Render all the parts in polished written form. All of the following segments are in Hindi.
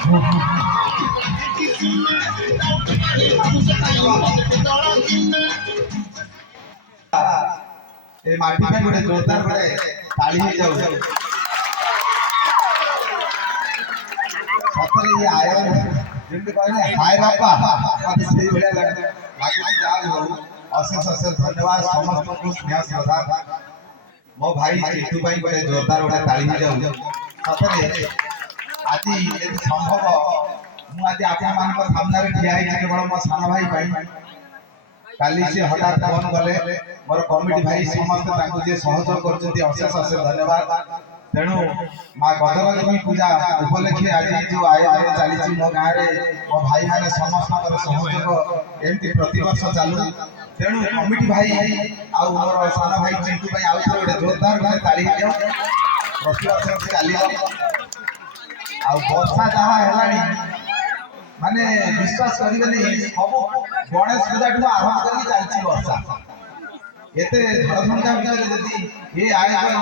ए माटी पे गोटे जोरदार गोटे ताली हो जाऊ सतरे ये आयो जेंति कहले हाय बापा मत सेही भलिया लागे जा हो अशेष अशेष धन्यवाद समस्त को स्नेह श्रद्धा मो भाई चिट्टू भाई गोटे जोरदार गोटे ताली हो जाऊ सतरे आज यदि संभव मु आज आपन मान को सामने रे ठिया है केवल मो साना भाई भाई काली से हठात फोन कले मोर कमिटी भाई समस्त ताकू जे सहयोग करछथि अशेष अशेष धन्यवाद तेणु मां गजलक्ष्मी पूजा उपलक्षे आज जो आयोजन चली मो गाँव में मो भाई माने समस्त सहयोग एमती प्रतिवर्ष चालू तेणु कमिटी भाई आउ मोर सान भाई चिंटू भाई आउ गोटे जोरदार गोटे ताली दियो प्रतिवर्ष चली आ वर्षा जहाँ है माने विश्वास करेंगे सब गणेश पूजा ठू आरंभ कर चलती वर्षा एत झड़झंका भितर ये आयोजन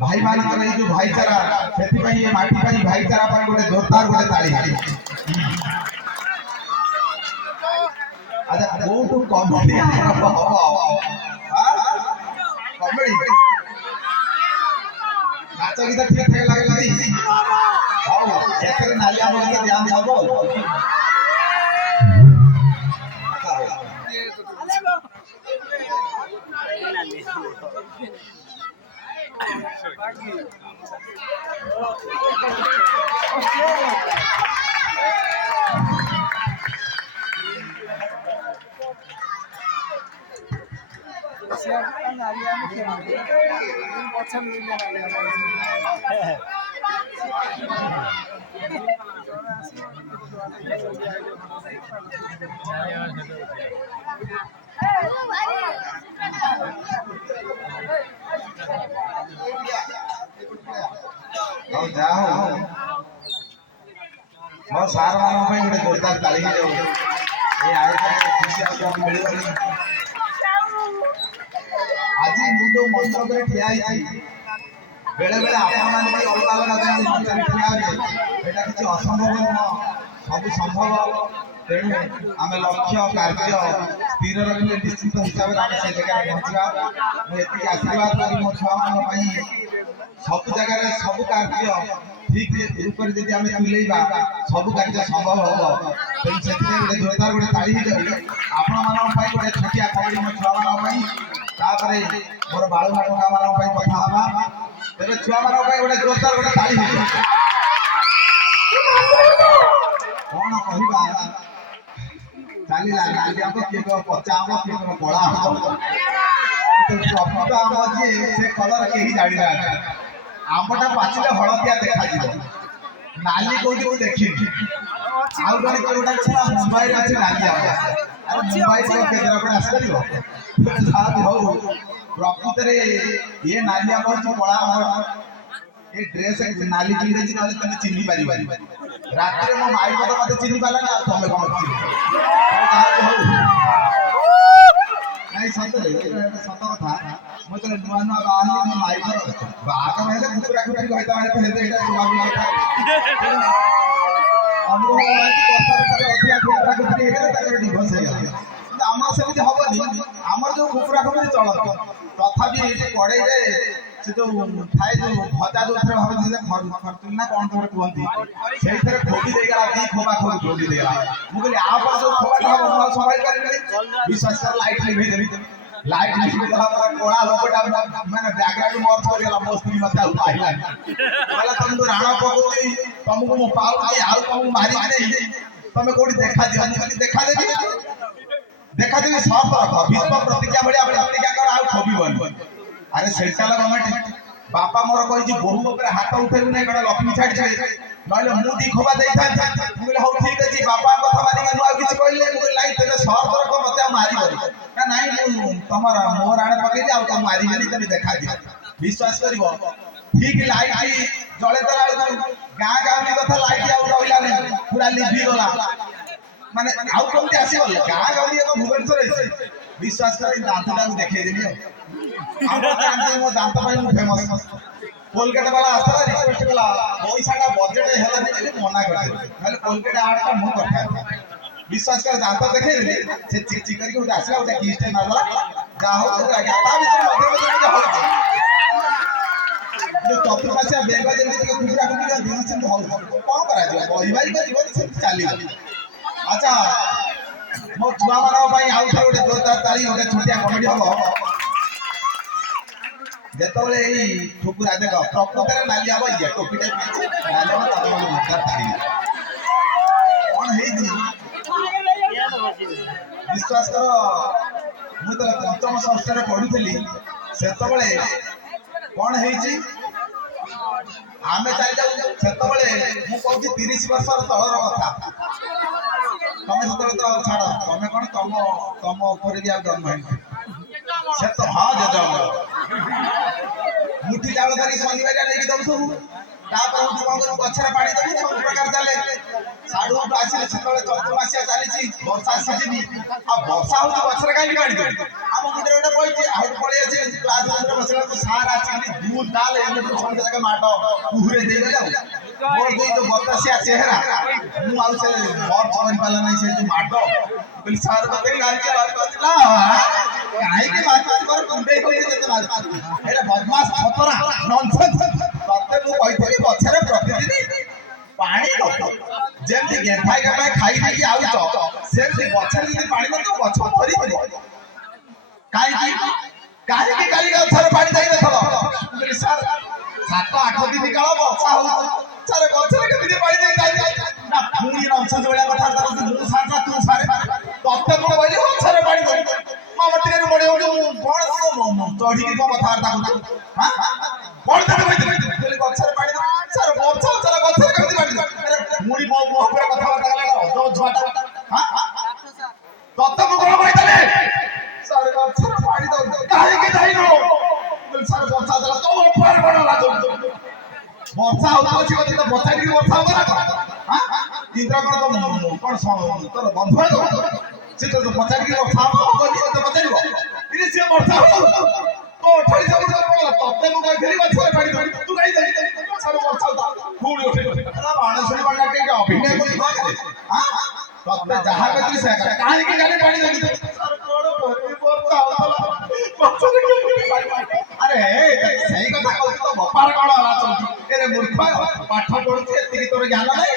भाई मान जो भाईचारा से ये माटी भाईचारा गोटे जोरदार गोटे ताली अच्छा कौटू कमेडी कमेडी नाच गीत ठीक ठाक लगे हाउ एथरे नालिया बगल ध्यान सब मो सार मान गोटे जोरदार ताली ये आयोजन खुशी आपको मिल आज मु जो मंच पर ठिया बेले बेले आपण मैंने अलग अलग मंच पर ठिया एटा किसी असंभव नुह सब संभव तेणु आम लक्ष्य कार्य स्थिर रखिले निश्चित हिसाब से आम से जगह पहुँचा मुझे आशीर्वाद करी मो छुआ मान सब जगह सब कार्य ठीक रूप से जब आम तुलेबा सब कार्य संभव हम तेणु से गोटे जोरदार गोटे ताली हो आपण मान गोटे छुटिया कमेडी मो छुआ मान मोर बालुआ टंका मान कथा हवा तेरे छुआ मान गोटे जोरदार गोटे ताली हो कौन कहवा चलला नाली आम किए कह पचा आम किए कह कला आम प्रकृत आम जी से कलर कहीं जाना आमटा पाचिले हलदिया देखा नाली कौटी देखी आउ जन गोटा छुआ मुंबई अच्छे नाली आम अरे मुंबई केन्द्रापड़ा आसपार हो प्रकृत ये नाली आम कला आम ये ड्रेस नाली पिंधे ना तुम चिन्ह पार रात मो माई पद मत चिन्ह पाला ना तुम कौन नहीं सत सत कथा मुझे नुआ नुआ बाहर मो माई पद बाहर हेले कुकुरा कुकुरी कहता हेले एटा छुआ बुला हमरो अधिका कुकुरा कुकुरी हेले ताकर डिवोर्स हे गला आम सेमती हेनी आमर जो कुकुरा कुकुरी चलत तथापि कड़े से जो थाए जो भजा जो भाई ना कौन तुम कहती से खोबी देगा दी खोबा खोबी खोबी देगा मुझे आप जो खोबा सफाई कर विश्वास कर लाइट लिभे देबी लाइट लिभे देला पर कोड़ा लोकटा माने बैकग्राउंड मोर हो गेला मस्ती मत आइला वाला तुम राणा पकोती तुमको मो पाउ के आउ तुम मारी नहीं तुम कोडी देखा देबी सब रख विश्व प्रतिज्ञा बड़ी प्रतिज्ञा कर आउ खोबी बन अरे सेंट्रल गवर्नमेंट बापा मोर कहि बोहू ऊपर हाथ उठेबू नहीं कड़ा लक्ष्मी छाड़ी छाड़ी नले मु दी खोबा देई था मुले हो ठीक अछि बापा कथा मारी के आ किछ कहले मुले लाई तेरे शर्त रख मते मारी बरी ना नहीं मु तमरा मोर आड़े पकई दे आ त मारी बनी तने देखा दे विश्वास करिवो ठीक लाइट जळे दला गाँ गाँ कथा लाइट आ रहिला नहीं पूरा लिभि गला माने आउ कमती आसी गला गाँ गाँ भुवनेश्वर विश्वास कर दांतटा को देखै देनी ଆମର ଜାଣିଛ ମୋ ଦାନ୍ତ ପାଇଁ ମୁଁ ଫେମସ୍। କୋଲଗେଟ୍ ବାଲା ଆସିଲା ରିକ୍ୱେଷ୍ଟ କଲା ପଇସାଟା ବଜେଟ୍ ହେଲାନି ବୋଲି ମନା କରିଦେଲି, ନହେଲେ କୋଲଗେଟ୍ ଆଡଟା ମୁଁ କରିଥାନ୍ତି। ବିଶ୍ୱାସ କର ଦାନ୍ତ ଦେଖେଇଦେଲି ସେ ଚିକ୍ ଚିକ୍ କରିକି ଗୋଟେ ଆସିଲା ଗୋଟେ କିସ୍ଟେ ମାରିଦେଲା। ଯାହା ହଉ ଆଜ୍ଞା ତା ଭିତରେ ମଧ୍ୟ ମଧ୍ୟ ଟିକେ ହଉଛି ଚତୁର୍ମାସିଆ ବେଗ ଯେମିତି ଟିକେ କୁକୁରା କୁକୁରା ଦିନ ସେମିତି ହଉଛି। କଣ କରାଯିବ ବୈବାହିକ ଜୀବନ ସେମିତି ଚାଲିବ। ଆଚ୍ଛା ମୋ ଛୁଆମାନଙ୍କ ପାଇଁ ଆଉ ଥରେ ଗୋଟେ ଜୋରଦାର ତାଳି ଗୋଟେ ଛୋଟିଆ କମେଡି ହବ। ଯେତେବେଳେ ଏଇ ଠୁକୁରା ଦେଖ ପ୍ରକୃତରେ ନାଲି ହବ ଇଏ ଟୋପିଟା ନାଲି ହବ ତାପରେ ଜୋରଦାର ତାଳି କଣ ହେଇଛି ବିଶ୍ୱାସ କର ମୁଁ ଯେତେବେଳେ ପଞ୍ଚମ ଷଷ୍ଠରେ ପଢୁଥିଲି ସେତେବେଳେ କଣ ହେଇଛି ଆମେ ଚାଲିଯାଉ ସେତେବେଳେ ମୁଁ କହୁଛି 30 ବର୍ଷର ତଳର କଥା। ତମେ ସେତେବେଳେ ତ ଛାଡ ତମେ କଣ ତମ ତମ ଉପରେ ବି ଆଉ ଜନ୍ମ ହେଇନି ସେ ତ ହଁ ଜେଜ ମୁଠି ଚାଉଳ ଧରି ଶନିବାରିଆ ନେଇକି ଦଉଥିବୁ ତାପରେ ହଉଛି କଣ କରିବୁ ଗଛରେ ପାଣି ଦବୁ ସବୁ ପ୍ରକାର ଚାଲେ ସାଡୁ ଆସିଲେ ସେତେବେଳେ ଚତୁର୍ମାସିଆ ଚାଲିଛି ବର୍ଷା ସିଜିନି ଆଉ ବର୍ଷା ହଉଛି ଗଛରେ କାହିଁକି ପାଣି ଦବୁ ଆମ ମୁଣ୍ଡରେ ଗୋଟେ ବଇଛି ଆଉ ପଳେଇ ଅଛି କ୍ଲାସ ରୁମରେ ବସିଲା ବେଳକୁ ସାର୍ ଆସିକି ଦୁଲ ଦାଲ ଏମିତି ସନ୍ଧ୍ୟା ଯାକ ମାଡ଼ କୁହୁରେ ଦେଇଗଲେ ଆଉ ମୋର ଯୋଉ ବତାସିଆ ଚେହେରା ମୁଁ ଆଉ ସେ ମର୍ଚ୍ଚ କରିପାରିଲା ନାହିଁ ସେ ଯୋଉ ମାଡ଼ ବୋଲି ସାର୍ ମତେ କାହିଁକି ମାରୁଥିଲା କାହିଁକି ମାରୁଛି ମୋର କୁଣ୍ଡେଇ ହୋଇ ଯେତେ ମାରୁଛି ଏଇଟା ବଦମାସ ଖତରା ନନସେନ୍ସ ତତେ ମୁଁ କହିଥିଲି ଗଛରେ ପ୍ରତିଦିନ ପାଣି ଦବ ଯେମିତି ଗେନ୍ଧାଇ ଗେନ୍ଧାଇ ଖାଇ ଦେଇକି ଆଉଛ ସେମିତି ଗଛରେ ଯଦି ପାଣି ନଥିବ ଗଛ ଧରିଥିବ କାହିଁକି କାହିଁକି କାଲି ଗଛରେ ପାଣି ଦେଇନଥିଲ ସାର୍ 7-8 ଦିନ କାଳ ବର୍ଷା ହଉଛି ସାର୍ ଗଛରେ କେମିତି ପାଣି ଦେଇଥାନ୍ତି ନା ପୁଣି ନନସେନ୍ସ ଭଳିଆ କଥାବାର୍ତ୍ତା କରୁଛୁ ମୁଁ ସାର୍ ନା ତୁ ସାର୍ ତତେ ମୁଁ କହିଲି ଗଛରେ ପାଣି ଦବୁ ମାମା ଟିକେ ବଢି ହଉଛି କଣ ଚଢିକି କଣ କଥାବାର୍ତ୍ତା କରୁଛୁ କଣ ତତେ କହିଥିଲି ଗଛରେ ପାଣି ଦବୁ ସାର୍ ବର୍ଷା ସାର୍ ଗଛରେ କେମିତି ପାଣି ଦବୁ ପୁଣି ମୋ ମୁହଁ ଉପରେ କଥାବାର୍ତ୍ତା କଲା ଅଜବ ଛୁଆଟା ତତେ ମୁଁ କଣ କହିଥିଲି ସାର୍ ଗଛରେ ପାଣି ଦବୁ କାହିଁକି ଯାଇନୁ ସାର୍ ବର୍ଷା ଦେଲା ତୋ ଉପରେ କଣ ଲାଗୁଛି ବର୍ଷା ହଉଥିଲା ସେ କଥା ବଚାଇକି ବର୍ଷା ହବ ନା ଇନ୍ଦ୍ର କଣ କଣ ତୋର ବନ୍ଧୁ ସେ ତ ପଚାରିକି ବର୍ଷା ହବ ପଚାରିବ ସିଏ ବର୍ଷା ହବ ତୋ ଅଠାଳି ସବୁ ତତେ ମୁଁ କହିଥିଲି ଗଛରେ ପାଣି ଦବୁ ତୁ କାହିଁ ବର୍ଷା ହଉଥିଲା ପୁଣି ଅଣଶୁଣି ପାଣି ଟିକେ ଅଭିନୟ କରି ତତେ ଯାହା କହିଥିଲି ସେ କାହିଁକି କାଲି ପାଣି ଦେଲି ଆରେ ସେଇ କଥା କହୁଛି ତ ବପାର କଣ ହେଲା ଚଲୁଛି ଏରେ ମୂର୍ଖ ପାଠ ପଢୁଛି ଏତିକି ତୋର ଜ୍ଞାନ ନାହିଁ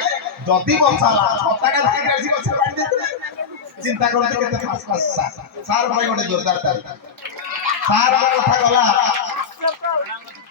ଯଦି ବର୍ଷା ହେଲା ଛତାଟା ଧରିକି ଆସି ଗଛରେ ପାଣି ଦେଇଥିଲେ ଚିନ୍ତା କରୁଛି କେତେ ଫାସ୍ ଫାସ୍ ସାର୍ ପାଇଁ ଗୋଟେ ଜୋରଦାର ତାଳି ସାର୍ କଥା ଗଲା